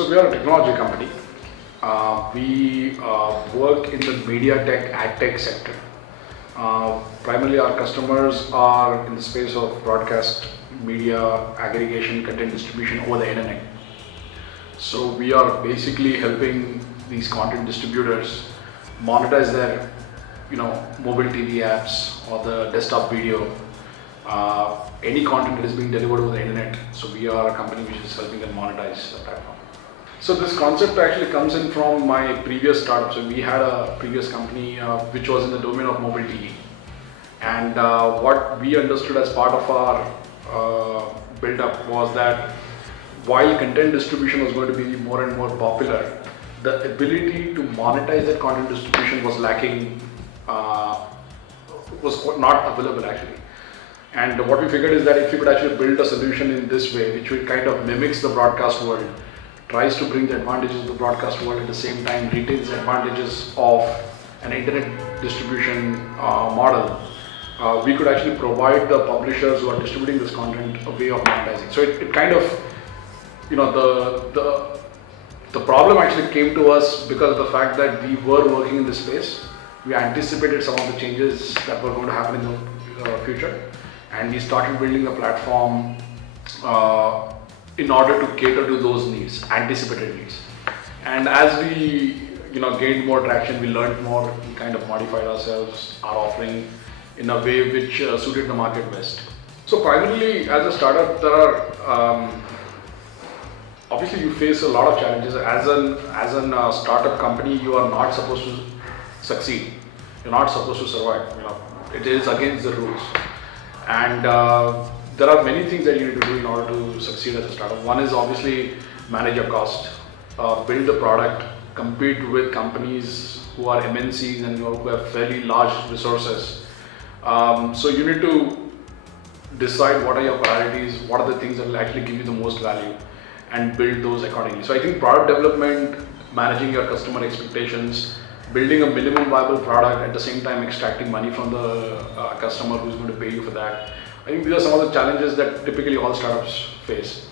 So we are a technology company. We work in the media tech, ad tech sector. Primarily our customers are in the space of broadcast media, aggregation, content distribution over the internet. So we are basically helping these content distributors monetize their, mobile TV apps or the desktop video, any content that is being delivered over the internet. So we are a company which is helping them monetize the platform. So this concept actually comes in from my previous startup. So we had a previous company which was in the domain of mobile TV, and what we understood as part of our build-up was that while content distribution was going to be more and more popular, the ability to monetize that content distribution was lacking, was not available actually. And what we figured is that if we could actually build a solution in this way, which would kind of mimics the broadcast world, tries to bring the advantages of the broadcast world at the same time retains the advantages of an internet distribution model, we could actually provide the publishers who are distributing this content a way of monetizing. So it kind of, the problem actually came to us because of the fact that we were working in this space. We anticipated some of the changes that were going to happen in the future, and we started building a platform in order to cater to those needs, anticipated needs. And as we gained more traction, we learned more, we kind of modified ourselves, our offering in a way which suited the market best. So primarily as a startup, there are obviously you face a lot of challenges. As a startup company, you are not supposed to succeed. You're not supposed to survive. It is against the rules. And there are many things that you need to do in order to succeed as a startup. One is obviously manage your cost, build the product, compete with companies who are MNCs and who have fairly large resources. So you need to decide what are your priorities, what are the things that will actually give you the most value, and build those accordingly. So I think product development, managing your customer expectations, building a minimum viable product, at the same time extracting money from the customer who's going to pay you for that. I think these are some of the challenges that typically all startups face.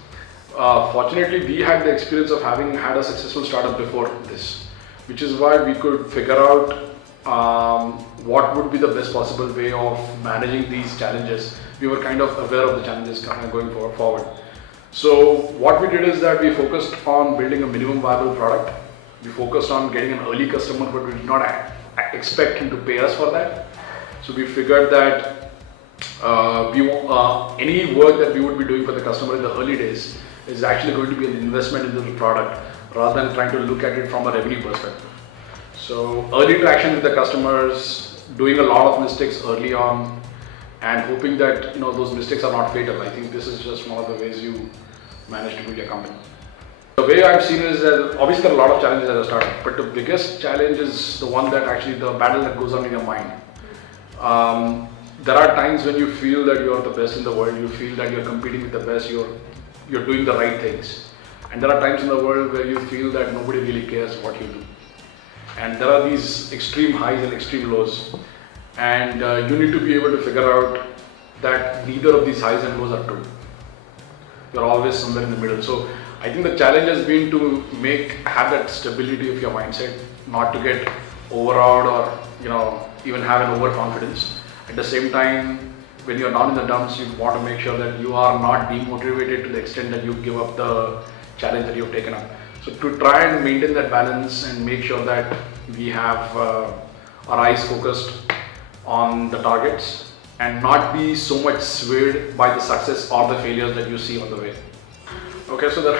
Fortunately, we had the experience of having had a successful startup before this, which is why we could figure out what would be the best possible way of managing these challenges. We were kind of aware of the challenges going forward. So what we did is that we focused on building a minimum viable product. We focused on getting an early customer, but we did not expect him to pay us for that. So we figured that any work that we would be doing for the customer in the early days is actually going to be an investment into the product rather than trying to look at it from a revenue perspective. So early traction with the customers, doing a lot of mistakes early on, and hoping that those mistakes are not fatal. I think this is just one of the ways you manage to build your company. The way I've seen it is that obviously there are a lot of challenges as a startup, but the biggest challenge is the one that actually the battle that goes on in your mind. There are times when you feel that you are the best in the world, you feel that you're competing with the best, you're doing the right things. And there are times in the world where you feel that nobody really cares what you do. And there are these extreme highs and extreme lows. And you need to be able to figure out that neither of these highs and lows are true. You're always somewhere in the middle. So I think the challenge has been to have that stability of your mindset, not to get overawed or even have an overconfidence. At the same time, when you're down in the dumps, you want to make sure that you are not demotivated to the extent that you give up the challenge that you've taken up. So to try and maintain that balance and make sure that we have our eyes focused on the targets and not be so much swayed by the success or the failures that you see on the way. Okay, so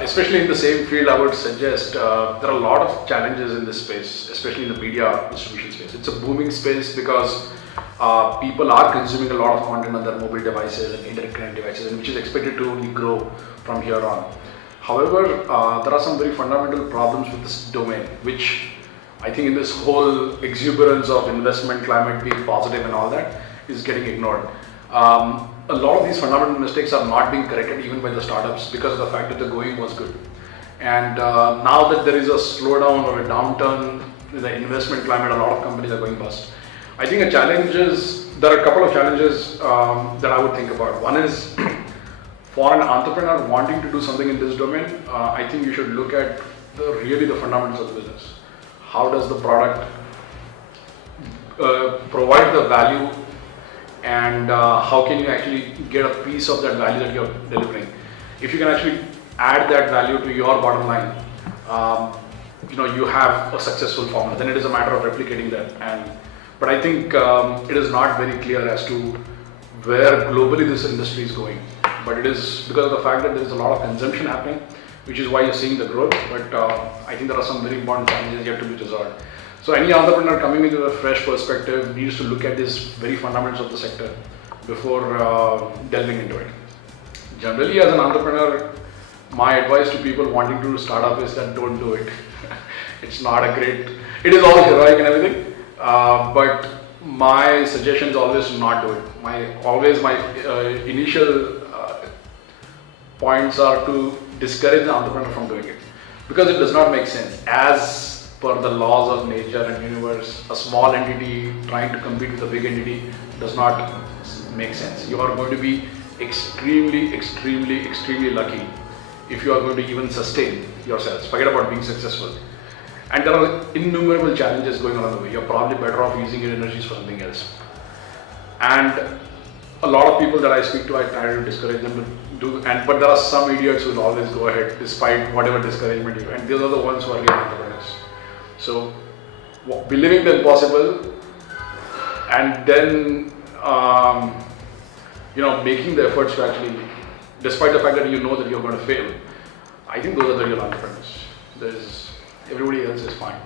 especially in the same field, I would suggest there are a lot of challenges in this space, especially in the media distribution space. It's a booming space because people are consuming a lot of content on their mobile devices and internet connected devices, and which is expected to only grow from here on. However, there are some very fundamental problems with this domain, which I think in this whole exuberance of investment climate being positive and all that is getting ignored. A lot of these fundamental mistakes are not being corrected even by the startups because of the fact that the going was good. And now that there is a slowdown or a downturn in the investment climate, a lot of companies are going bust. I think there are a couple of challenges that I would think about. One is For an entrepreneur wanting to do something in this domain, I think you should look at really the fundamentals of the business. How does the product provide the value, and how can you actually get a piece of that value that you're delivering? If you can actually add that value to your bottom line, you have a successful formula. Then it is a matter of replicating that. But I think it is not very clear as to where globally this industry is going. But it is because of the fact that there is a lot of consumption happening, which is why you're seeing the growth. But I think there are some very important challenges yet to be resolved. So any entrepreneur coming into a fresh perspective needs to look at these very fundamentals of the sector before delving into it. Generally, as an entrepreneur, my advice to people wanting to start up is that don't do it. It's not a great, it is all heroic and everything, but my suggestion is always to not do it. My initial points are to discourage the entrepreneur from doing it, because it does not make sense. As per the laws of nature and universe, a small entity trying to compete with a big entity does not make sense. You are going to be extremely lucky if you are going to even sustain yourselves. Forget about being successful. And there are innumerable challenges going on the way. You're probably better off using your energies for something else. And a lot of people that I speak to, I try to discourage them to do, but there are some idiots who will always go ahead despite whatever discouragement you have. And these are the ones who are real entrepreneurs. So believing the impossible and then making the efforts to actually, despite the fact that you know that you're going to fail, I think those are the real entrepreneurs. Everybody else is fine.